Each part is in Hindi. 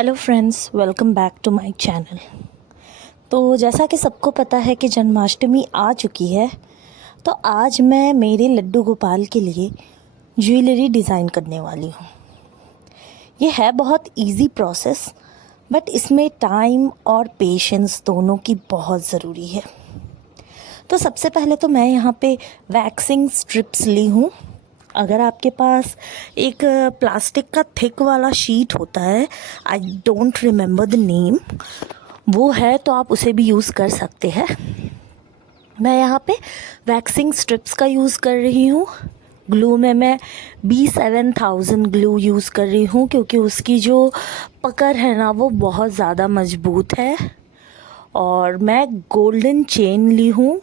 Hello friends, welcome back to my channel. तो जैसा कि सबको पता है कि जन्माष्टमी आ चुकी है, तो आज मैं मेरे लड्डू गोपाल के लिए ज्वेलरी डिज़ाइन करने वाली हूँ। ये है बहुत इजी प्रोसेस, बट इसमें टाइम और पेशेंस दोनों की बहुत ज़रूरी है। तो सबसे पहले तो मैं यहाँ पे वैक्सिंग स्ट्रिप्स ली हूँ। अगर आपके पास एक प्लास्टिक का थिक वाला शीट होता है, I don't remember the name, वो है तो आप उसे भी यूज़ कर सकते हैं। मैं यहाँ पे वैक्सिंग स्ट्रिप्स का यूज़ कर रही हूँ। ग्लू में मैं B7000 ग्लू यूज़ कर रही हूँ, क्योंकि उसकी जो पकड़ है ना वो बहुत ज़्यादा मजबूत है। और मैं गोल्डन चेन ली हूँ,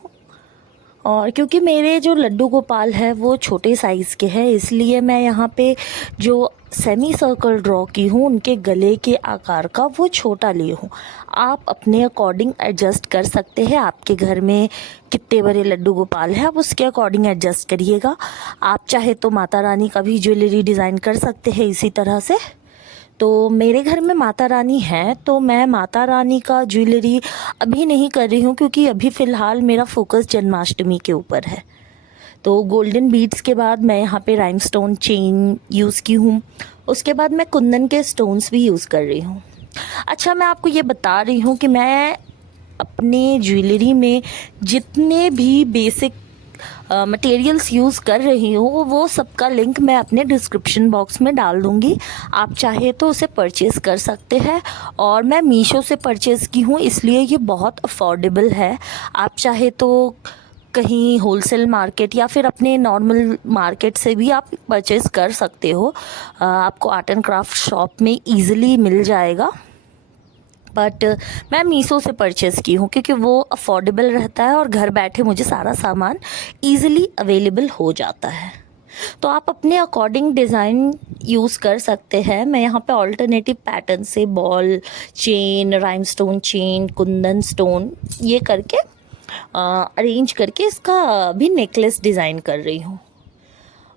और क्योंकि मेरे जो लड्डू गोपाल है वो छोटे साइज़ के हैं, इसलिए मैं यहाँ पे जो सेमी सर्कल ड्रॉ की हूँ उनके गले के आकार का वो छोटा ली हूँ। आप अपने अकॉर्डिंग एडजस्ट कर सकते हैं। आपके घर में कितने बड़े लड्डू गोपाल हैं आप उसके अकॉर्डिंग एडजस्ट करिएगा। आप चाहे तो माता रानी का भी ज्वेलरी डिज़ाइन कर सकते हैं इसी तरह से। तो मेरे घर में माता रानी है, तो मैं माता रानी का ज्वेलरी अभी नहीं कर रही हूँ, क्योंकि अभी फ़िलहाल मेरा फोकस जन्माष्टमी के ऊपर है। तो गोल्डन बीड्स के बाद मैं यहाँ पे राइमस्टोन चेन यूज़ की हूँ। उसके बाद मैं कुंदन के स्टोन्स भी यूज़ कर रही हूँ। अच्छा, मैं आपको ये बता रही हूँ कि मैं अपने ज्वेलरी में जितने भी बेसिक मटेरियल्स यूज़ कर रही हूँ वो सबका लिंक मैं अपने डिस्क्रिप्शन बॉक्स में डाल दूँगी। आप चाहे तो उसे परचेज़ कर सकते हैं। और मैं मीशो से परचेज़ की हूँ, इसलिए ये बहुत अफोर्डेबल है। आप चाहे तो कहीं होलसेल मार्केट या फिर अपने नॉर्मल मार्केट से भी आप परचेज़ कर सकते हो। आपको आर्ट एंड क्राफ्ट शॉप में ईज़िली मिल जाएगा, बट मैं मीशो से परचेज़ की हूँ क्योंकि वो अफोर्डेबल रहता है और घर बैठे मुझे सारा सामान ईज़िली अवेलेबल हो जाता है। तो आप अपने अकॉर्डिंग डिज़ाइन यूज़ कर सकते हैं। मैं यहाँ पे ऑल्टरनेटिव पैटर्न से ball chain, rhinestone chain, kundan stone ये करके अरेंज करके इसका भी नेकलेस डिज़ाइन कर रही हूँ।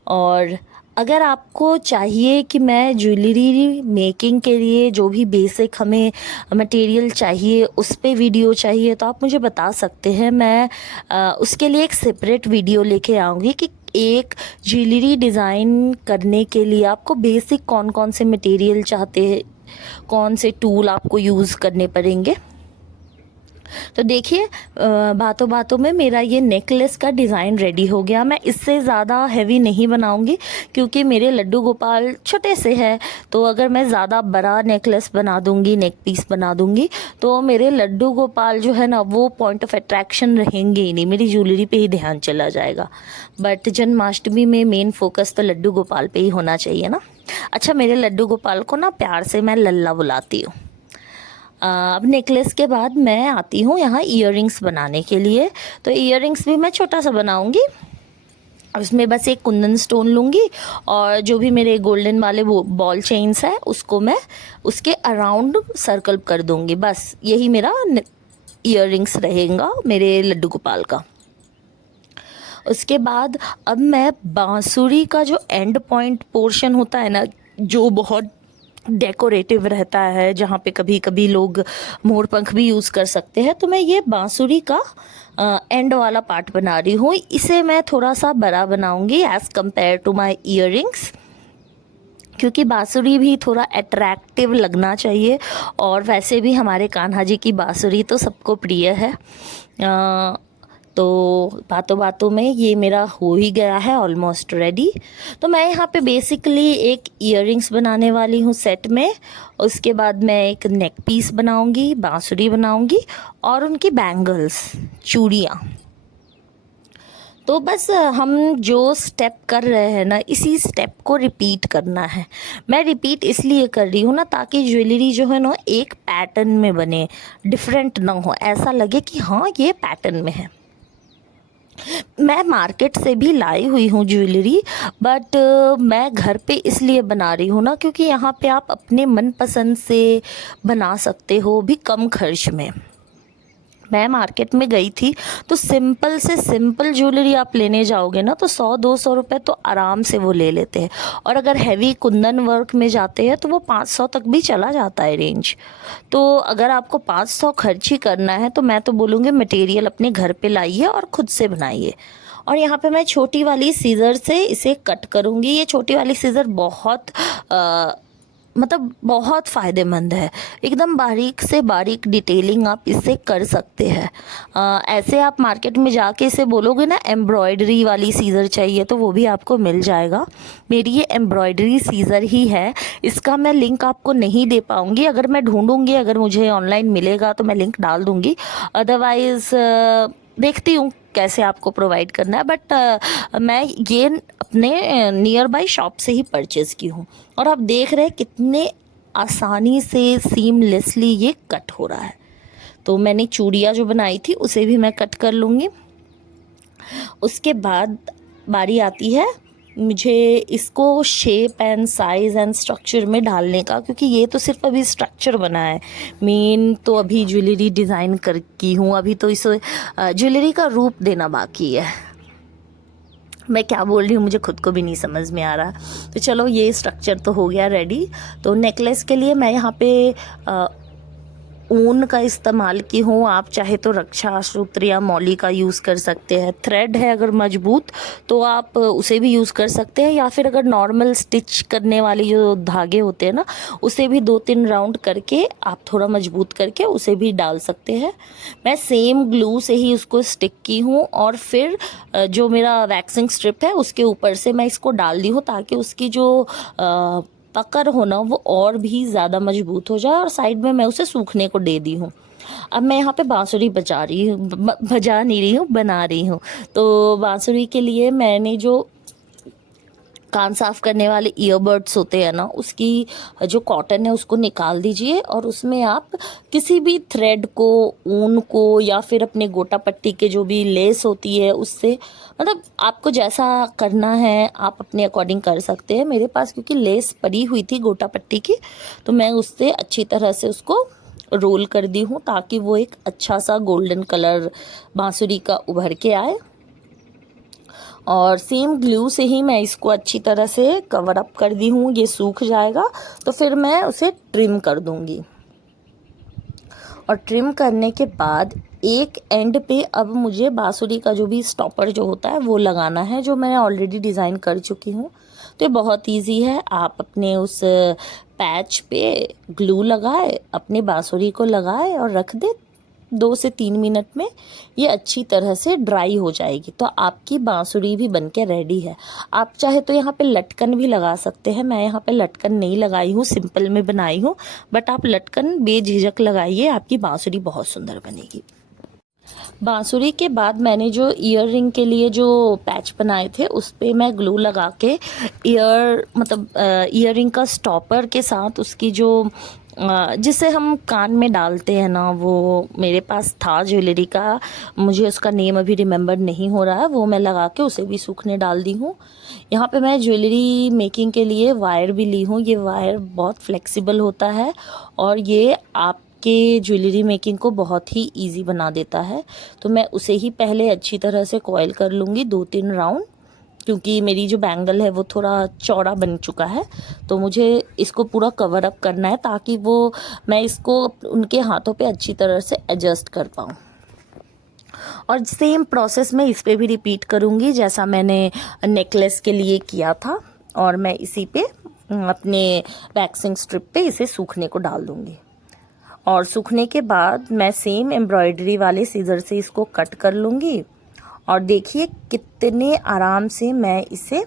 और अगर आपको चाहिए कि मैं ज्वेलरी मेकिंग के लिए जो भी बेसिक हमें मटेरियल चाहिए उस पे वीडियो चाहिए, तो आप मुझे बता सकते हैं। मैं उसके लिए एक सेपरेट वीडियो लेके आऊँगी कि एक ज्वेलरी डिज़ाइन करने के लिए आपको बेसिक कौन कौन से मटेरियल चाहते हैं, कौन से टूल आपको यूज़ करने पड़ेंगे। तो देखिए, बातों बातों में मेरा ये नेकलेस का डिज़ाइन रेडी हो गया। मैं इससे ज़्यादा हैवी नहीं बनाऊंगी क्योंकि मेरे लड्डू गोपाल छोटे से है। तो अगर मैं ज़्यादा बड़ा नेकलेस बना दूंगी, नेक पीस बना दूंगी, तो मेरे लड्डू गोपाल जो है ना वो पॉइंट ऑफ अट्रैक्शन रहेंगे ही नहीं, मेरी ज्वेलरी पे ही ध्यान चला जाएगा। बट जन्माष्टमी में मेन फोकस तो लड्डू गोपाल पे ही होना चाहिए ना। अच्छा, मेरे लड्डू गोपाल को ना प्यार से मैं लल्ला बुलाती हूँ। अब नेकलेस के बाद मैं आती हूँ यहाँ इयररिंग्स बनाने के लिए। तो इयररिंग्स भी मैं छोटा सा बनाऊँगी। उसमें बस एक कुंदन स्टोन लूँगी और जो भी मेरे गोल्डन वाले वो बॉल चेन्स है उसको मैं उसके अराउंड सर्कल कर दूँगी। बस यही मेरा इयररिंग्स रहेगा मेरे लड्डू गोपाल का। उसके बाद अब मैं बांसुरी का जो एंड पॉइंट पोर्शन होता है ना, जो बहुत डेकोरेटिव रहता है, जहाँ पे कभी कभी लोग मोर पंख भी यूज़ कर सकते हैं, तो मैं ये बांसुरी का एंड वाला पार्ट बना रही हूँ। इसे मैं थोड़ा सा बड़ा बनाऊंगी as compare to my earrings, क्योंकि बांसुरी भी थोड़ा अट्रैक्टिव लगना चाहिए। और वैसे भी हमारे कान्हा जी की बांसुरी तो सबको प्रिय है। तो बातों बातों में ये मेरा हो ही गया है ऑलमोस्ट रेडी। तो मैं यहाँ पे बेसिकली एक इयररिंग्स बनाने वाली हूँ सेट में। उसके बाद मैं एक नेक पीस बनाऊँगी, बांसुरी बनाऊँगी और उनकी बैंगल्स, चूड़ियाँ। तो बस हम जो स्टेप कर रहे हैं ना, इसी स्टेप को रिपीट करना है। मैं रिपीट इसलिए कर रही हूँ ना ताकि ज्वेलरी जो है ना एक पैटर्न में बने, डिफरेंट ना हो, ऐसा लगे कि हाँ ये पैटर्न में है। मैं मार्केट से भी लाई हुई हूँ ज्वेलरी, बट मैं घर पे इसलिए बना रही हूँ ना क्योंकि यहाँ पे आप अपने मनपसंद से बना सकते हो भी कम खर्च में। मैं मार्केट में गई थी तो सिंपल से सिंपल ज्वेलरी आप लेने जाओगे ना तो 100-200 रुपये तो आराम से वो ले लेते हैं, और अगर हैवी कुंदन वर्क में जाते हैं तो वो 500 तक भी चला जाता है रेंज। तो अगर आपको 500 खर्च ही करना है तो मैं तो बोलूँगी मटेरियल अपने घर पे लाइए और ख़ुद से बनाइए। और यहाँ पे मैं छोटी वाली सीज़र से इसे कट करूँगी। ये छोटी वाली सीज़र बहुत मतलब बहुत फ़ायदेमंद है, एकदम बारीक से बारीक डिटेलिंग आप इससे कर सकते हैं। ऐसे आप मार्केट में जाके इसे बोलोगे ना एम्ब्रॉयडरी वाली सीज़र चाहिए तो वो भी आपको मिल जाएगा। मेरी ये एम्ब्रॉयडरी सीज़र ही है, इसका मैं लिंक आपको नहीं दे पाऊँगी, अगर मैं ढूँढूँगी, अगर मुझे ऑनलाइन मिलेगा तो मैं लिंक डाल दूँगी, अदरवाइज़ देखती हूँ कैसे आपको प्रोवाइड करना है। बट मैं ये अपने नियर बाई शॉप से ही परचेज़ की हूँ, और आप देख रहे हैं कितने आसानी से सीमलेसली ये कट हो रहा है। तो मैंने चूड़ियाँ जो बनाई थी उसे भी मैं कट कर लूँगी। उसके बाद बारी आती है मुझे इसको shape and size and structure में डालने का, क्योंकि ये तो सिर्फ अभी स्ट्रक्चर बना है, मेन तो अभी ज्वेलरी डिज़ाइन कर की हूँ, अभी तो इस ज्वेलरी का रूप देना बाकी है। मैं क्या बोल रही हूँ मुझे खुद को भी नहीं समझ में आ रहा। तो चलो ये स्ट्रक्चर तो हो गया रेडी। तो नेकलेस के लिए मैं यहाँ पे ऊन का इस्तेमाल की हूँ, आप चाहे तो रक्षा सूत्र या मौली का यूज़ कर सकते हैं। थ्रेड है अगर मजबूत तो आप उसे भी यूज़ कर सकते हैं, या फिर अगर नॉर्मल स्टिच करने वाली जो धागे होते हैं ना उसे भी 2-3 राउंड करके आप थोड़ा मजबूत करके उसे भी डाल सकते हैं। मैं सेम ग्लू से ही उसको स्टिक की हूँ, और फिर जो मेरा वैक्सिंग स्ट्रिप है उसके ऊपर से मैं इसको डाल दी हूँ ताकि उसकी जो पकड़ हो ना वो और भी ज़्यादा मजबूत हो जाए, और साइड में मैं उसे सूखने को दे दी हूँ। अब मैं यहाँ पे बांसुरी बजा नहीं रही हूँ, बना रही हूँ। तो बांसुरी के लिए मैंने जो कान साफ करने वाले ईयरबड्स होते हैं ना उसकी जो कॉटन है उसको निकाल दीजिए, और उसमें आप किसी भी थ्रेड को, ऊन को, या फिर अपने गोटा पट्टी के जो भी लेस होती है उससे, मतलब आपको जैसा करना है आप अपने अकॉर्डिंग कर सकते हैं। मेरे पास क्योंकि लेस पड़ी हुई थी गोटा पट्टी की तो मैं उससे अच्छी तरह से उसको रोल कर दी हूँ ताकि वो एक अच्छा सा गोल्डन कलर बांसुरी का उभर के आए। और सेम ग्लू से ही मैं इसको अच्छी तरह से कवर अप कर दी हूँ। ये सूख जाएगा तो फिर मैं उसे ट्रिम कर दूँगी, और ट्रिम करने के बाद एक एंड पे अब मुझे बांसुरी का जो भी स्टॉपर जो होता है वो लगाना है, जो मैं ऑलरेडी डिज़ाइन कर चुकी हूँ। तो ये बहुत इजी है, आप अपने उस पैच पे ग्लू लगाए, अपने बांसुरी को लगाए और रख दे। 2 से 3 मिनट में ये अच्छी तरह से ड्राई हो जाएगी तो आपकी बांसुरी भी बनके रेडी है। आप चाहे तो यहाँ पे लटकन भी लगा सकते हैं, मैं यहाँ पे लटकन नहीं लगाई हूँ, सिंपल में बनाई हूँ, बट आप लटकन बेझिझक लगाइए, आपकी बांसुरी बहुत सुंदर बनेगी। बांसुरी के बाद मैंने जो ईयर रिंग के लिए जो पैच बनाए थे उस पे मैं ग्लू लगा के ईयर रिंग का स्टॉपर के साथ उसकी जो जिसे हम कान में डालते हैं ना, वो मेरे पास था ज्वेलरी का, मुझे उसका नेम अभी रिमेम्बर नहीं हो रहा है, वो मैं लगा के उसे भी सूखने डाल दी हूँ। यहाँ पे मैं ज्वेलरी मेकिंग के लिए वायर भी ली हूँ। ये वायर बहुत फ्लेक्सिबल होता है और ये आपके ज्वेलरी मेकिंग को बहुत ही इजी बना देता है। तो मैं उसे ही पहले अच्छी तरह से कॉइल कर लूँगी 2-3 राउंड, क्योंकि मेरी जो बैंगल है वो थोड़ा चौड़ा बन चुका है तो मुझे इसको पूरा कवर अप करना है ताकि मैं इसको उनके हाथों पे अच्छी तरह से एडजस्ट कर पाऊँ। और सेम प्रोसेस मैं इस पे भी रिपीट करूँगी जैसा मैंने नेकलेस के लिए किया था, और मैं इसी पे अपने वैक्सिंग स्ट्रिप पे इसे सूखने को डाल दूँगी। और सूखने के बाद मैं सेम एम्ब्रॉयडरी वाले सीजर से इसको कट कर लूँगी, और देखिए कितने आराम से मैं इसे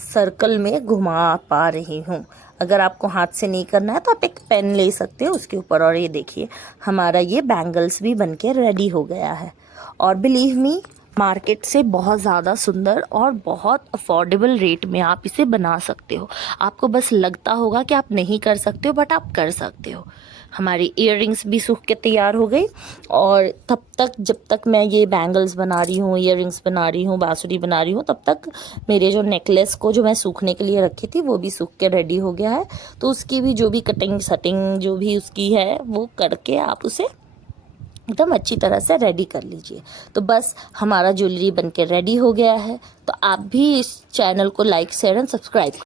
सर्कल में घुमा पा रही हूँ। अगर आपको हाथ से नहीं करना है तो आप एक पेन ले सकते हो उसके ऊपर, और ये देखिए हमारा ये बैंगल्स भी बनके रेडी हो गया है। और बिलीव मी, मार्केट से बहुत ज़्यादा सुंदर और बहुत अफोर्डेबल रेट में आप इसे बना सकते हो। आपको बस लगता होगा कि आप नहीं कर सकते हो, बट आप कर सकते हो। हमारी इयररिंग्स भी सूख के तैयार हो गई, और तब तक जब तक मैं ये बैंगल्स बना रही हूँ, इयररिंग्स बना रही हूँ, बांसुरी बना रही हूँ, तब तक मेरे जो नेकलेस को जो मैं सूखने के लिए रखी थी वो भी सूख के रेडी हो गया है। तो उसकी भी जो भी कटिंग सटिंग जो भी उसकी है वो करके आप उसे एकदम अच्छी तरह से रेडी कर लीजिए। तो बस हमारा ज्वेलरी बनके रेडी हो गया है। तो आप भी इस चैनल को लाइक शेयर एंड सब्सक्राइब